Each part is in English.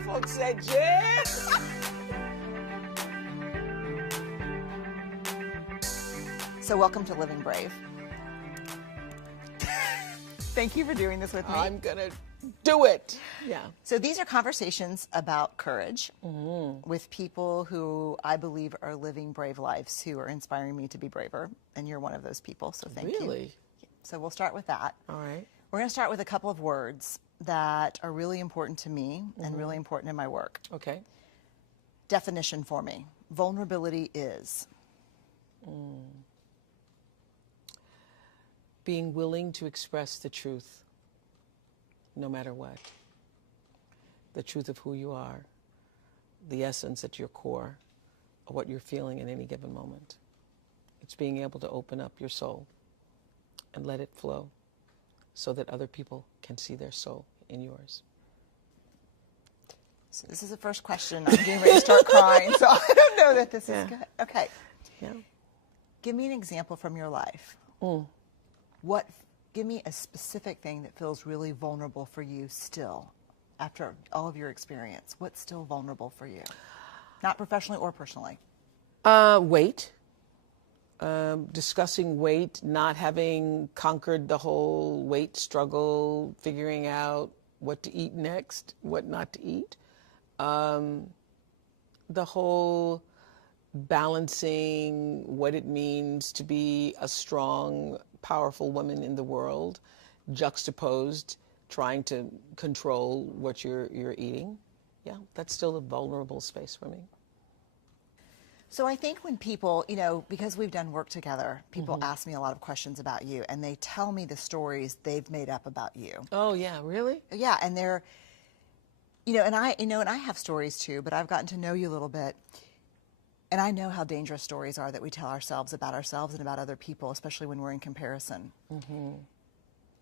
folks said, Jen. So welcome to Living Brave. Thank you for doing this with me. I'm going to do it. Yeah. So these are conversations about courage with people who I believe are living brave lives, who are inspiring me to be braver. And you're one of those people, so thank you. Really? So we'll start with that. All right. We're going to start with a couple of words that are really important to me and really important in my work. Okay. Definition for me. Vulnerability is? Being willing to express the truth, no matter what. The truth of who you are, the essence at your core of what you're feeling in any given moment. It's being able to open up your soul and let it flow so that other people can see their soul in yours. So this is the first question. I'm getting ready to start crying, so I don't know that this is good. Okay. Yeah. Give me an example from your life. Give me a specific thing that feels really vulnerable for you still, after all of your experience. What's still vulnerable for you? Not professionally or personally. Weight. Discussing weight, not having conquered the whole weight struggle, figuring out what to eat next, what not to eat. The whole balancing what it means to be a strong, powerful woman in the world, juxtaposed, trying to control what you're eating. Yeah, that's still a vulnerable space for me. So I think when people, because we've done work together, people ask me a lot of questions about you, and they tell me the stories they've made up about you. Oh, yeah, really? Yeah, and they're, and I have stories too, but I've gotten to know you a little bit. And I know how dangerous stories are that we tell ourselves and about other people, especially when we're in comparison.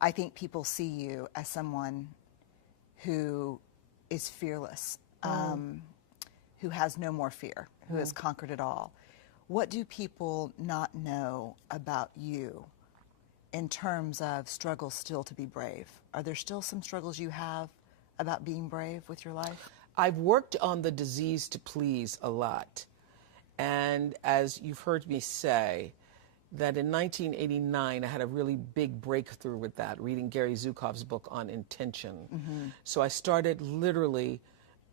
I think people see you as someone who is fearless, who has no more fear, who has conquered it all. What do people not know about you in terms of struggles still to be brave? Are there still some struggles you have about being brave with your life? I've worked on the disease to please a lot. And as you've heard me say, that in 1989, I had a really big breakthrough with that, reading Gary Zukav's book on intention. So I started literally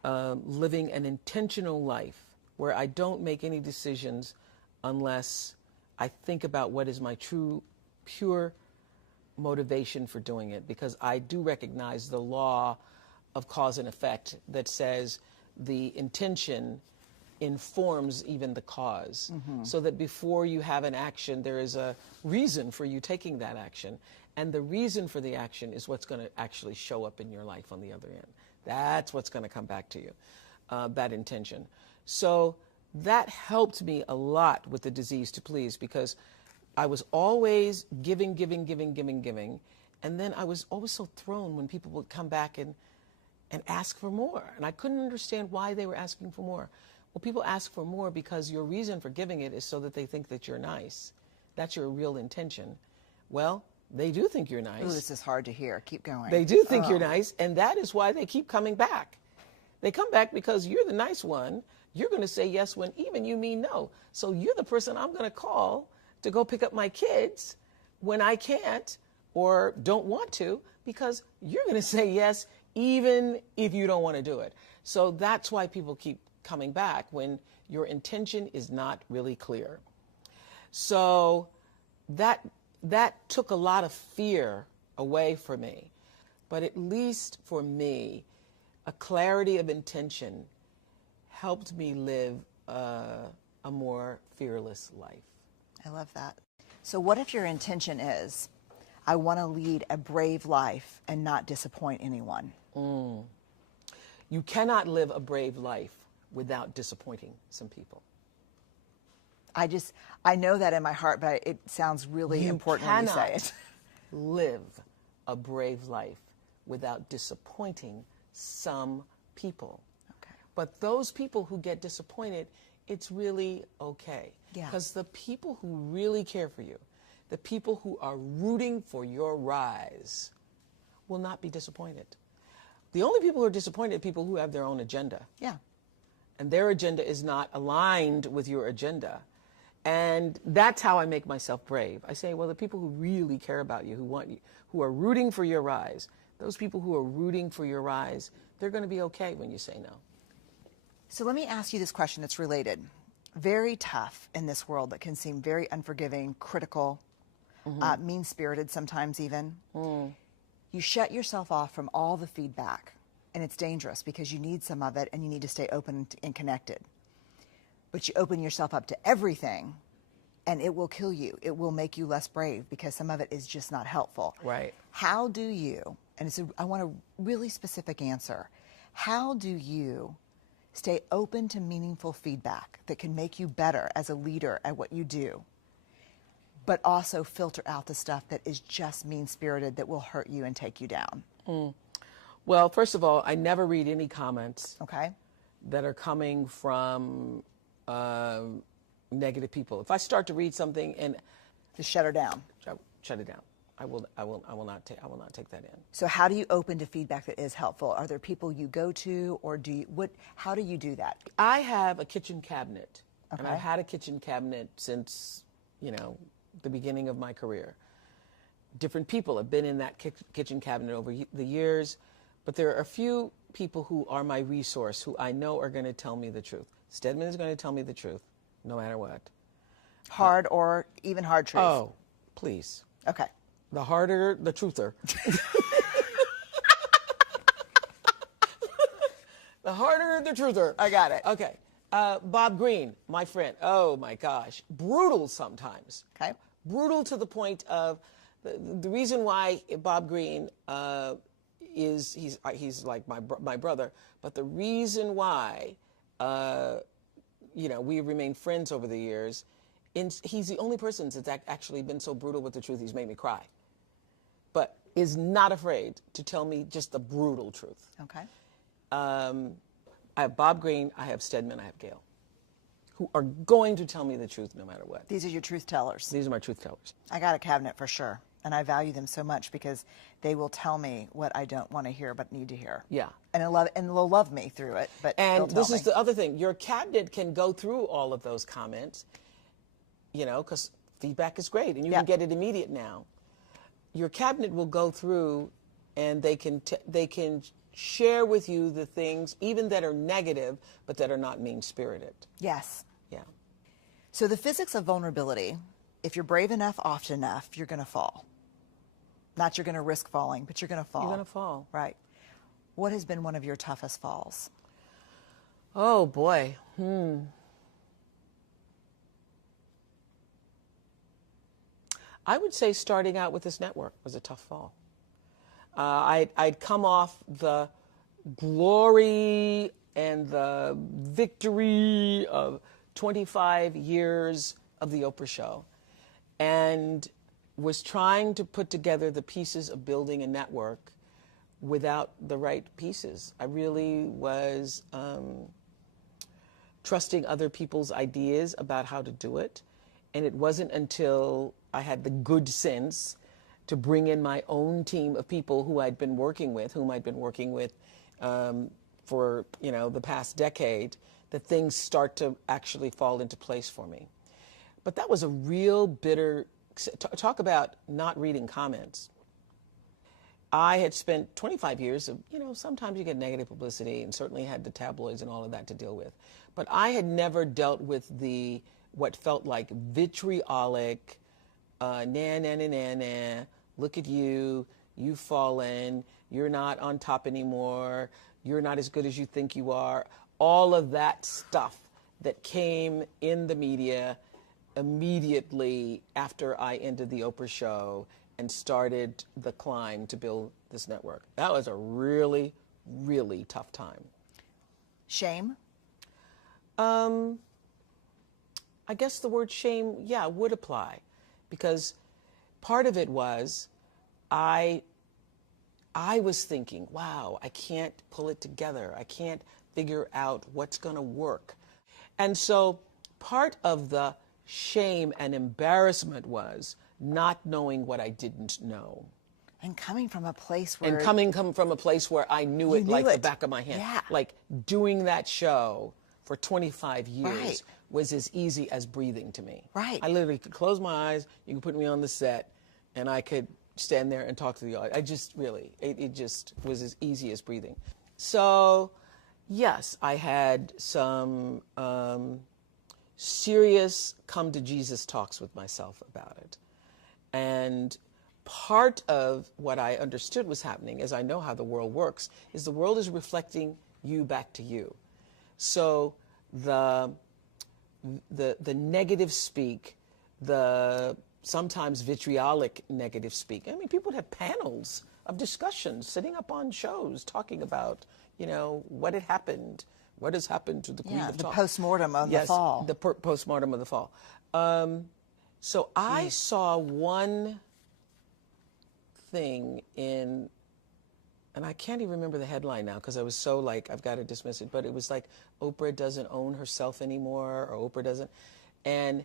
living an intentional life where I don't make any decisions unless I think about what is my true, pure motivation for doing it. Because I do recognize the law of cause and effect that says the intention informs even the cause, so that before you have an action, there is a reason for you taking that action. And the reason for the action is what's going to actually show up in your life on the other end. That's what's going to come back to you, that intention. So that helped me a lot with the disease to please, because I was always giving. And then I was always so thrown when people would come back and ask for more. And I couldn't understand why they were asking for more. Well, people ask for more because your reason for giving it is so that they think that you're nice. That's your real intention. Well, they do think you're nice. Ooh, this is hard to hear. Keep going. They do think you're nice, and that is why they keep coming back. They come back because you're the nice one. You're going to say yes when even you mean no. So you're the person I'm going to call to go pick up my kids when I can't or don't want to, because you're going to say yes even if you don't want to do it. So that's why people keep coming back, when your intention is not really clear. So that took a lot of fear away from me. But at least for me, a clarity of intention helped me live a more fearless life. I love that. So what if your intention is, I want to lead a brave life and not disappoint anyone? You cannot live a brave life without disappointing some people. I know that in my heart, but it sounds really important when you say it. Live a brave life without disappointing some people. Okay. But those people who get disappointed, it's really okay. Yeah. Because the people who really care for you, the people who are rooting for your rise, will not be disappointed. The only people who are disappointed are people who have their own agenda. Yeah. And their agenda is not aligned with your agenda. And that's how I make myself brave. I say, well, the people who really care about you, who want you, who are rooting for your rise, those people who are rooting for your rise, they're going to be okay when you say no. So let me ask you this question that's related. Very tough in this world that can seem very unforgiving, critical, mean-spirited sometimes even. You shut yourself off from all the feedback, and it's dangerous because you need some of it and you need to stay open and connected. But you open yourself up to everything, and it will kill you. It will make you less brave because some of it is just not helpful. Right. How do you, and I want a really specific answer, how do you stay open to meaningful feedback that can make you better as a leader at what you do, but also filter out the stuff that is just mean-spirited that will hurt you and take you down? Well, first of all, I never read any comments Okay. that are coming from negative people. If I start to read something and Just shut her down. shut it down, I will not take that in. So how do you open to feedback that is helpful? Are there people you go to, or how do you do that? I have a kitchen cabinet, and Okay. I've had a kitchen cabinet since, the beginning of my career. Different people have been in that kitchen cabinet over the years, but there are a few people who are my resource, who I know are going to tell me the truth. Stedman is going to tell me the truth, no matter what. Hard or even hard truth? Oh, please. Okay. The harder, the truther. The harder, the truther. I got it. Okay. Bob Green, my friend. Oh, my gosh. Brutal sometimes. Okay. Brutal to the point of the reason why Bob Green he's like my brother, but the reason why we remain friends over the years, he's the only person that's actually been so brutal with the truth. He's made me cry, but is not afraid to tell me just the brutal truth. Okay. I have Bob Green, I have Stedman, I have Gail, who are going to tell me the truth no matter what. These are your truth tellers. These are my truth tellers. I got a cabinet for sure, and I value them so much because they will tell me what I don't want to hear but need to hear. Yeah. And they'll love me through it, but And they'll this tell is me. the other thing. Your cabinet can go through all of those comments, because feedback is great, and you can get it immediate now. Your cabinet will go through, and they can share with you the things, even that are negative, but that are not mean-spirited. Yes. Yeah. So the physics of vulnerability, if you're brave enough, often enough, you're going to fall. Not you're going to risk falling, but you're going to fall. You're going to fall. Right. What has been one of your toughest falls? Oh, boy. I would say starting out with this network was a tough fall. I'd come off the glory and the victory of 25 years of the Oprah Show, and was trying to put together the pieces of building a network without the right pieces. I really was trusting other people's ideas about how to do it, and it wasn't until I had the good sense to bring in my own team of people whom I'd been working with for the past decade, that things start to actually fall into place for me. But that was a real bitter, talk about not reading comments. I had spent 25 years of, sometimes you get negative publicity, and certainly had the tabloids and all of that to deal with. But I had never dealt with what felt like vitriolic, look at you, you've fallen, you're not on top anymore, you're not as good as you think you are. All of that stuff that came in the media immediately after I ended the Oprah Show and started the climb to build this network. That was a really, really tough time. Shame? I guess the word shame, would apply, because part of it was I was thinking, wow, I can't pull it together. I can't figure out what's going to work. And so part of the shame and embarrassment was not knowing what I didn't know. And coming from a place where... And coming from a place where I knew it like the back of my hand. Yeah. Like doing that show for 25 years Right. was as easy as breathing to me. Right. I literally could close my eyes, you could put me on the set, and I could stand there and talk to the audience. I just really, it just was as easy as breathing. So, yes, I had some serious come to Jesus talks with myself about it. And part of what I understood was happening, as I know how the world works, is the world is reflecting you back to you. So the negative speak, the sometimes vitriolic negative speak. I mean, people have panels of discussions sitting up on shows talking about, you know, what had happened, what has happened to the Queen of the Talk. postmortem of the fall. The postmortem of the fall. So I saw one thing in, and I can't even remember the headline now because I was so like, I've got to dismiss it, but it was like, Oprah doesn't own herself anymore, or Oprah doesn't, and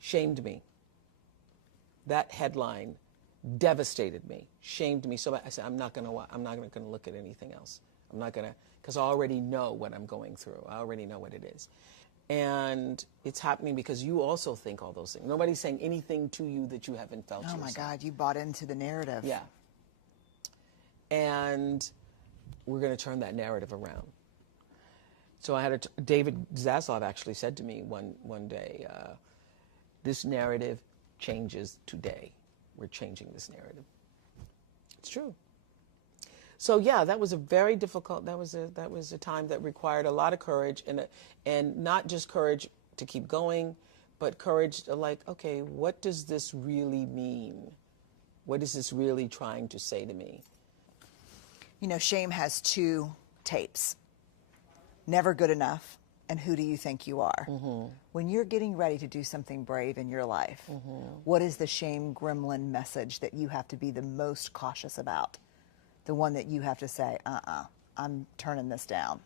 shamed me. That headline devastated me, shamed me. So I said, I'm not going to look at anything else. I'm not going to, because I already know what I'm going through. I already know what it is. And it's happening because you also think all those things. Nobody's saying anything to you that you haven't felt yourself. Oh my God, you bought into the narrative. Yeah. And we're going to turn that narrative around. So I had David Zaslav actually said to me one day, this narrative changes today. We're changing this narrative. It's true. So yeah, that was a very difficult. That was a time that required a lot of courage, and not just courage to keep going, but courage to like, okay, what does this really mean? What is this really trying to say to me? You know, shame has two tapes: Never Good Enough and Who Do You Think You Are? Mm-hmm. When you're getting ready to do something brave in your life, what is the shame gremlin message that you have to be the most cautious about? The one that you have to say, I'm turning this down.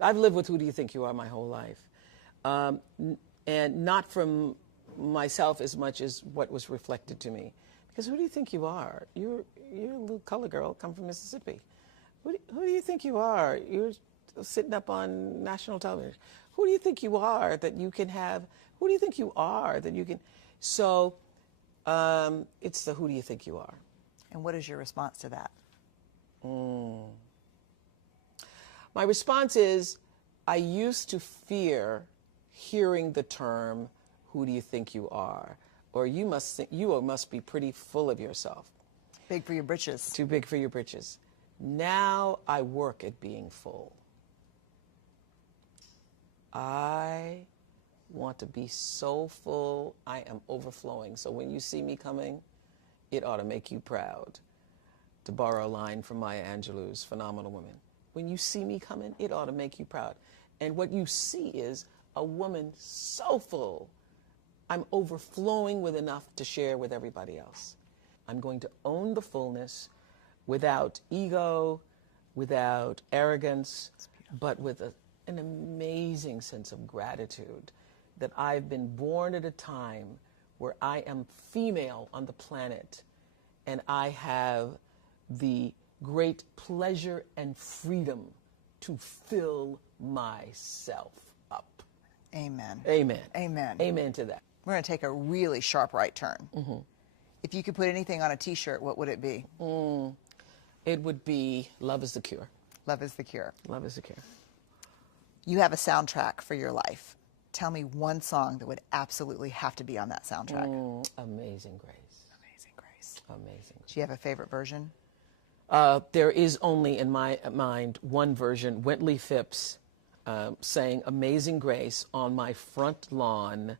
I've lived with Who Do You Think You Are my whole life. And not from myself as much as what was reflected to me. Because who do you think you are? You're a little color girl, come from Mississippi. Who do you think you are? You're sitting up on national television. Who do you think you are that you can have? Who do you think you are that you can? So it's the who do you think you are. And what is your response to that? My response is, I used to fear hearing the term, who do you think you are? Or you must be pretty full of yourself. Big for your britches. Too big for your britches. Now I work at being full. I want to be so full, I am overflowing. So when you see me coming, it ought to make you proud. To borrow a line from Maya Angelou's Phenomenal Woman. When you see me coming, it ought to make you proud. And what you see is a woman so full, I'm overflowing with enough to share with everybody else. I'm going to own the fullness without ego, without arrogance, but with an amazing sense of gratitude that I've been born at a time where I am female on the planet, and I have the great pleasure and freedom to fill myself up. Amen. Amen. Amen. Amen to that. We're going to take a really sharp right turn. Mm-hmm. If you could put anything on a T-shirt, what would it be? It would be Love is the Cure. Love is the Cure. Love is the Cure. You have a soundtrack for your life. Tell me one song that would absolutely have to be on that soundtrack. Amazing Grace. Amazing Grace. Amazing. Do you have a favorite version? There is only, in my mind, one version. Wintley Phipps sang Amazing Grace on my front lawn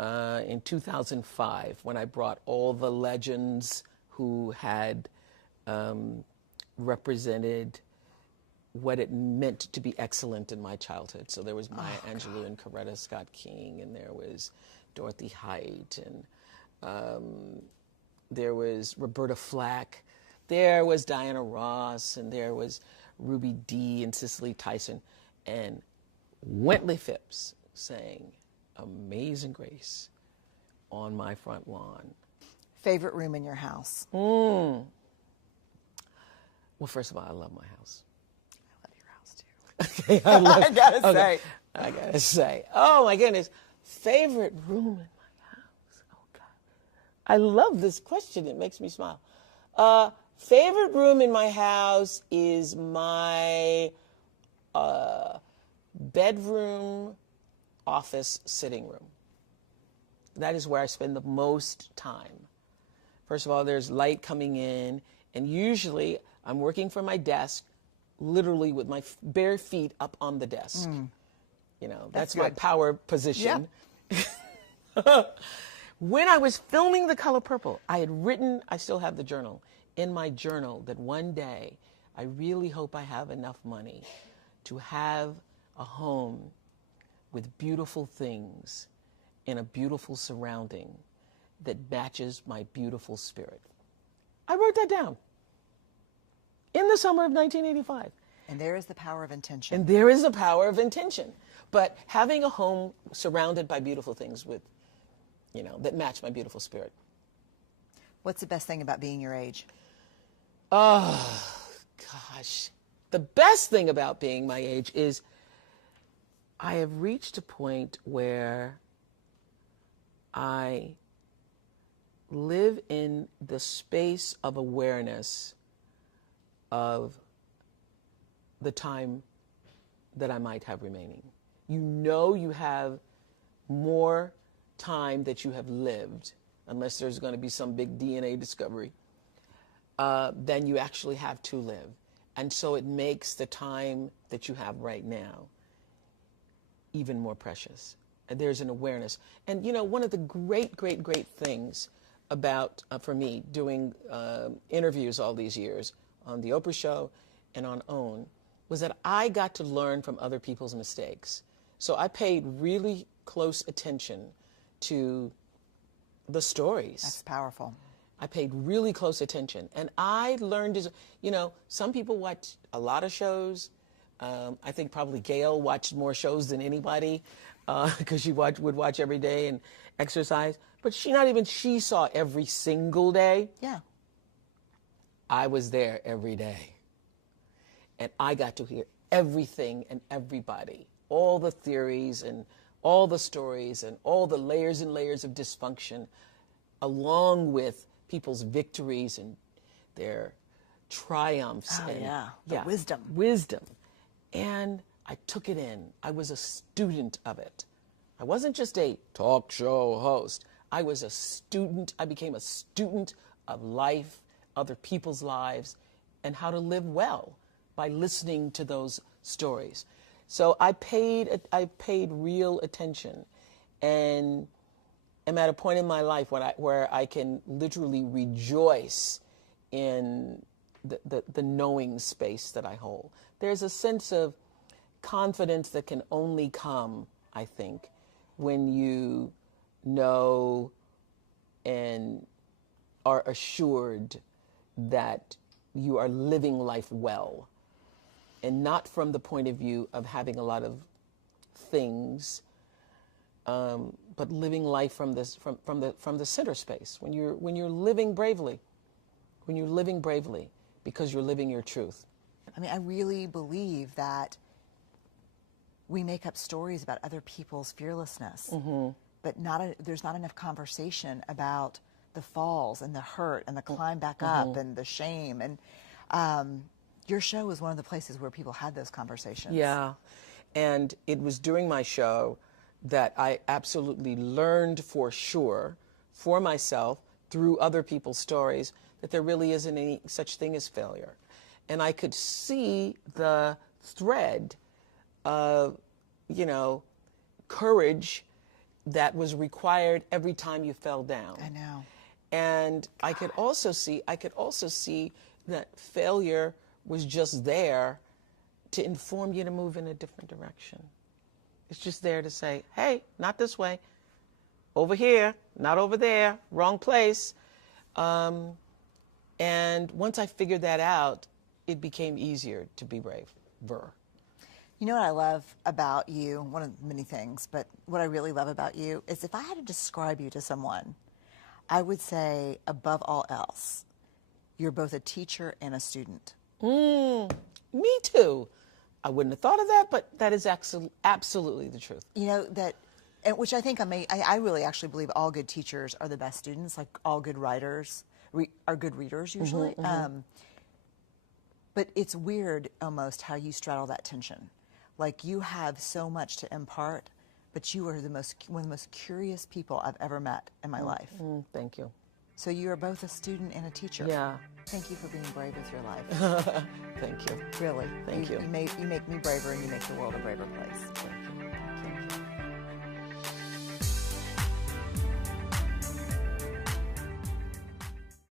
in 2005 when I brought all the legends who had represented what it meant to be excellent in my childhood. So there was Maya Angelou and Coretta Scott King, and there was Dorothy Height, and there was Roberta Flack. There was Diana Ross, and there was Ruby Dee and Cicely Tyson, and Wintley Phipps sang Amazing Grace on my front lawn. Favorite room in your house? Well, first of all, I love my house. I love your house too. Okay, I love. I gotta okay, say. I gotta say. Oh my goodness, favorite room in my house. Oh God, I love this question. It makes me smile. Favorite room in my house is my bedroom, office, sitting room. That is where I spend the most time. First of all, there's light coming in, and usually I'm working from my desk, literally with my bare feet up on the desk. You know, that's my power position. Yeah. When I was filming The Color Purple, I had written, I still have the journal, in my journal that one day I really hope I have enough money to have a home with beautiful things in a beautiful surrounding that matches my beautiful spirit. I wrote that down in the summer of 1985. And there is the power of intention. And there is the power of intention. But having a home surrounded by beautiful things with, you know, that match my beautiful spirit. What's the best thing about being your age? Oh, gosh. The best thing about being my age is I have reached a point where I live in the space of awareness of the time that I might have remaining. You know you have more time that you have lived, unless there's going to be some big DNA discovery, than you actually have to live. And so it makes the time that you have right now even more precious. And there's an awareness. And, you know, one of the great, great, great things about, for me, doing interviews all these years on The Oprah Show and on OWN, was that I got to learn from other people's mistakes. So I paid really close attention to the stories. That's powerful. I paid really close attention. And I learned, you know, some people watch a lot of shows. I think probably Gail watched more shows than anybody because she would watch every day and exercise. But she saw every single day. Yeah. I was there every day. And I got to hear everything and everybody, all the theories and all the stories and all the layers and layers of dysfunction, along with people's victories and their triumphs. Oh, and, yeah. The wisdom. Wisdom. And I took it in. I was a student of it. I wasn't just a talk show host. I was a student. I became a student of life, other people's lives, and how to live well by listening to those stories. So I paid real attention, and am at a point in my life where I can literally rejoice in the knowing space that I hold. There's a sense of confidence that can only come, I think, when you know and are assured that you are living life well, and not from the point of view of having a lot of things, but living life from the center space. When you're living bravely, because you're living your truth. I mean, I really believe that we make up stories about other people's fearlessness, but there's not enough conversation about the falls and the hurt and the climb back up and the shame. And your show was one of the places where people had those conversations. Yeah, and it was during my show that I absolutely learned for sure, for myself, through other people's stories, that there really isn't any such thing as failure. And I could see the thread of, you know, courage that was required every time you fell down. I know. And I could also see that failure was just there to inform you to move in a different direction. It's just there to say, hey, not this way, over here, not over there, wrong place. And once I figured that out, it became easier to be braver. You know what I love about you, one of many things, but what I really love about you is if I had to describe you to someone, I would say above all else, you're both a teacher and a student. Me too. I wouldn't have thought of that, but that is absolutely the truth. You know, that, and which I think I really actually believe all good teachers are the best students, like all good writers are good readers usually. But it's weird almost how you straddle that tension. Like you have so much to impart, but you are one of the most curious people I've ever met in my life. Thank you. So you are both a student and a teacher. Yeah. Thank you for being brave with your life. Thank you. Really. Thank you. You make me braver, and you make the world a braver place.